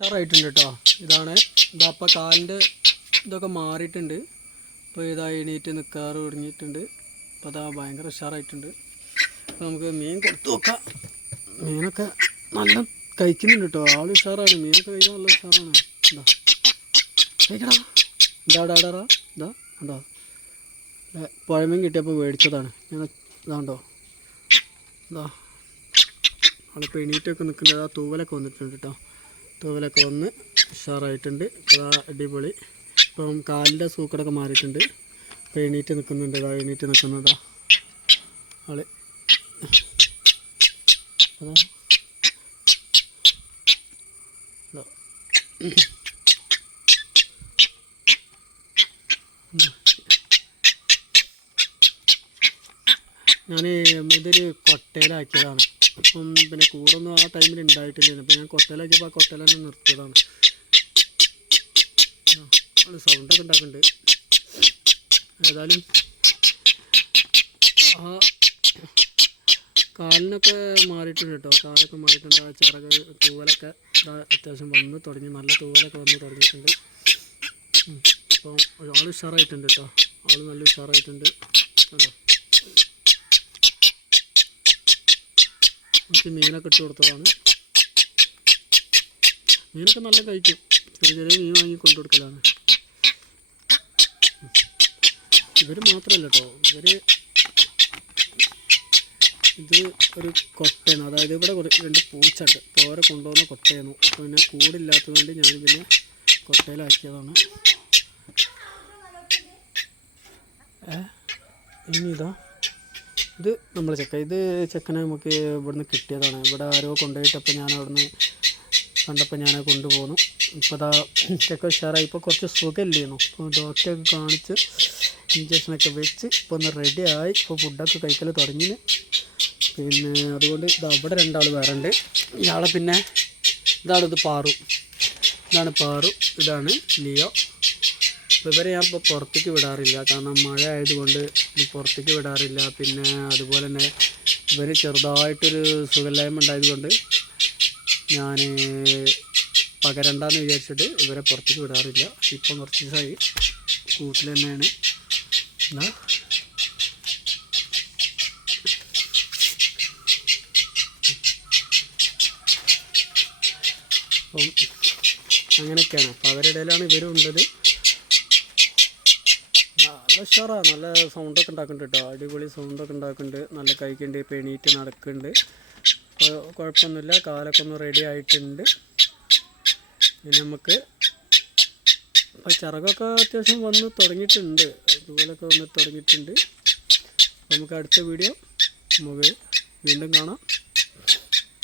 ഉഷാറായിട്ടുണ്ട് കേട്ടോ ഇതാണ്. ഇതാ അപ്പം കാലിന്റെ ഇതൊക്കെ മാറിയിട്ടുണ്ട്. അപ്പോൾ ഇതാ എണീറ്റ് നിൽക്കാറ് തുടങ്ങിയിട്ടുണ്ട്. അപ്പോൾ അതാ ഭയങ്കര ഉഷാറായിട്ടുണ്ട്. അപ്പോൾ നമുക്ക് മീൻ കൊടുത്തു നോക്കാം. മീനൊക്കെ നല്ല കഴിക്കുന്നുണ്ട് കേട്ടോ ആൾ ഉഷാറാണ്. മീനൊക്കെ കഴിക്കാൻ നല്ല ഉഷാറാണ്. എന്താ കഴിക്കടാ. ഇതാ ഡാടാറാ ഇതാ ഉണ്ടോ പുഴമീൻ കിട്ടിയപ്പോൾ മേടിച്ചതാണ്. ഞാൻ ഇതാണ്ടോ ഇതാ. ആളിപ്പോൾ എണീറ്റൊക്കെ നിൽക്കുന്നത് ആ തൂവലൊക്കെ വന്നിട്ടുണ്ട് കേട്ടോ തൂവലൊക്കെ വന്ന് ഉഷാറായിട്ടുണ്ട്. ഇപ്പോൾ അടിപൊളി. ഇപ്പം കാലിന്റെ സൂക്കടൊക്കെ മാറിയിട്ടുണ്ട്. ഇപ്പോൾ എണീറ്റ് നിൽക്കുന്നുണ്ട് ഇതാ എണീറ്റ് നിൽക്കുന്നതാ ആൾ. അതാ ഇതാ. ഞാൻ ഇതൊരു കൊട്ടയിലാക്കിയതാണ്. അപ്പം പിന്നെ കൂടൊന്നും ആ ടൈമിൽ ഉണ്ടായിട്ടില്ലായിരുന്നു അപ്പം ഞാൻ കൊട്ടയിലാക്കിയപ്പോൾ ആ കൊട്ടയിൽ തന്നെ നിർത്തിയതാണ്. സൗണ്ടൊക്കെ ഉണ്ടാക്കുന്നുണ്ട് ഏതായാലും ആ കാലിനൊക്കെ മാറിയിട്ടുണ്ട് കേട്ടോ കാലൊക്കെ മാറിയിട്ടുണ്ട്. ആ ചിറക് തൂവലൊക്കെ അത്യാവശ്യം വന്ന് തുടങ്ങി. നല്ല തൂവലൊക്കെ വന്ന് തുടങ്ങിയിട്ടുണ്ട്. അപ്പോൾ അപ്പം ആൾ ഉഷാറായിട്ടുണ്ട് കേട്ടോ ആൾ നല്ല ഉഷാറായിട്ടുണ്ട്. കേട്ടോ നമുക്ക് മീനൊക്കെ ഇട്ട് കൊടുത്തതാണ്. മീനൊക്കെ നല്ല കഴിക്കും. ചെറിയ ചെറിയ മീൻ വാങ്ങി കൊണ്ടു കൊടുക്കലാണ്. ഇവർ മാത്രമല്ല കേട്ടോ ഇവർ ഇത് ഒരു കൊട്ടയാണ്. അതായത് ഇവിടെ രണ്ട് പൂച്ചുണ്ട്. അപ്പോൾ അവരെ കൊണ്ടുപോകുന്ന കൊട്ടയാണ് പിന്നെ കൂടില്ലാത്തതുകൊണ്ട് ഞാൻ ഞാനിതിനെ കൊട്ടയിലാക്കിയതാണ്. ഏ? ഇനി ഇതാ നമ്മൾ ചെക്ക ഇത് ചെക്കനെ നമുക്ക് ഇവിടുന്ന് കിട്ടിയതാണ്. ഇവിടെ ആരോ കൊണ്ടുപോയിട്ടപ്പോൾ ഞാൻ അവിടുന്ന് കണ്ടപ്പോൾ ഞാൻ കൊണ്ടുപോകുന്നു ഇപ്പോൾ ദാ ചെക്ക ഉഷാറായി. ഇപ്പോൾ കുറച്ച് സുഖമില്ലേന്നു. അപ്പോൾ ഡോക്ടറെ കാണിച്ച് ഇഞ്ചക്ഷനൊക്കെ വെച്ച് ഇപ്പോൾ ഒന്ന് റെഡി ആയി. ഇപ്പോൾ ഫുഡൊക്കെ കഴിക്കൽ തുടങ്ങി പിന്നെ അതുകൊണ്ട് ഇത് അവിടെ രണ്ടാൾ വേറെ ഉണ്ട് ഇയാളെ പിന്നെ ഇതാണ് ഇത് പാറു. ഇതാണ് പാറു. ഇതാണ് ലിയോ. അപ്പോൾ ഇവരെ ഞാൻ ഇപ്പോൾ പുറത്തേക്ക് വിടാറില്ല. കാരണം മഴ ആയതുകൊണ്ട് പുറത്തേക്ക് വിടാറില്ല. പിന്നെ അതുപോലെ തന്നെ ഇവർ ചെറുതായിട്ടൊരു സുഖമില്ലായ്മ ഉണ്ടായതുകൊണ്ട് ഞാൻ പകരണ്ടെന്ന് വിചാരിച്ചിട്ട് ഇവരെ പുറത്തേക്ക് വിടാറില്ല. ഇപ്പം കുറച്ച് ദിവസമായി കൂട്ടിൽ തന്നെയാണ്. എന്നാ അപ്പം അങ്ങനെയൊക്കെയാണ്. അപ്പോൾ അവരുടെ ഇടയിലാണ് ഇവരും ഉള്ളത്. നല്ല ഉഷാറാണ് നല്ല സൗണ്ടൊക്കെ ഉണ്ടാക്കുന്നുണ്ട് കേട്ടോ അടിപൊളി സൗണ്ടൊക്കെ ഉണ്ടാക്കുന്നുണ്ട് നല്ല കഴിക്കുന്നുണ്ട് ഇപ്പോൾ എണീറ്റ് നടക്കുന്നുണ്ട് കുഴപ്പമൊന്നുമില്ല കാലൊക്കെ ഒന്ന് റെഡി ആയിട്ടുണ്ട്. ഇനി നമുക്ക് ആ ചിറകൊക്കെ അത്യാവശ്യം വന്ന് തുടങ്ങിയിട്ടുണ്ട്. അതുപോലൊക്കെ വന്ന് തുടങ്ങിയിട്ടുണ്ട്. അപ്പോൾ നമുക്ക് അടുത്ത വീഡിയോ നമുക്ക് വീണ്ടും കാണാം.